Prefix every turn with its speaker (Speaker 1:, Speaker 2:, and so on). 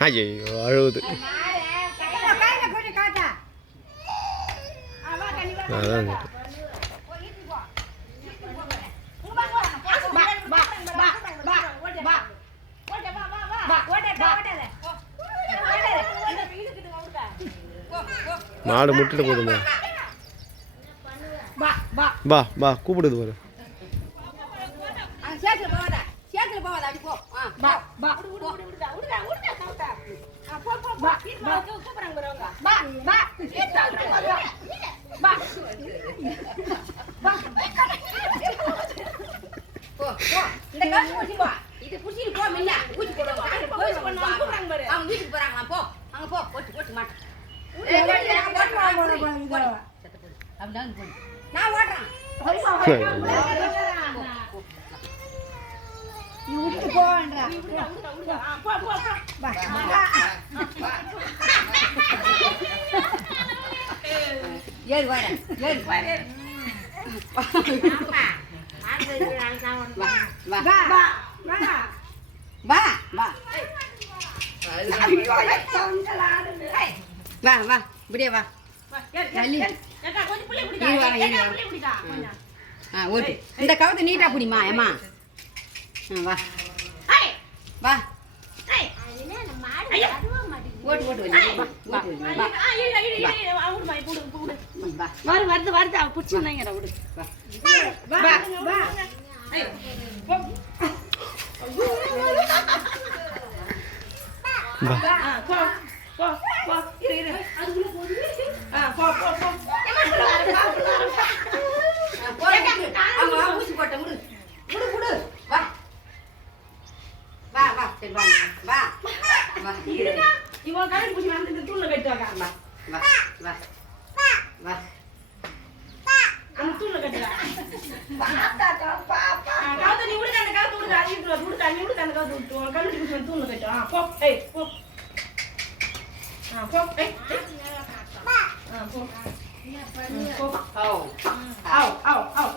Speaker 1: ஐயோ அழுவுது அதான். மாடு முட்டிட்டு போதுமா பா பா கூப்பிடுது பாரு
Speaker 2: சேத்துல போவாத சேத்துல போவாத அப்படி போ ஆ, பா பா போ போ இந்த காசு புடிச்சு போ இது புடிச்சிட்டு போ மின்ன ஊசி போடுவாங்க ஊசி போடுவாங்க அவங்க வீட்டுக்கு போறாங்களா போ அங்க போ. போட்டு போட்டு மாட்டேன். நான் ஓடுறேன் ஏறு வரேன் ஏறு வா வா வா வா வா வா வா இப்படியே வா இந்த கவுத்து நீட்டா பிடிமா ஏமா ஆ வா வா
Speaker 3: வருது வருது அவ பிடிச்சிருந்தாங்க விடு.
Speaker 2: வா. வா வா
Speaker 1: பா.
Speaker 3: போ போ போ. இரு இரு. ஆ போ போ போ.
Speaker 2: ஆமா ஊசி போட்ட முடு முடு முடு வா. வா வா சரி வா வா. வா.
Speaker 3: 你往干里不行吗？那个炖了给吃干吧。
Speaker 2: 来
Speaker 3: 来来来。
Speaker 2: Oh, oh, oh.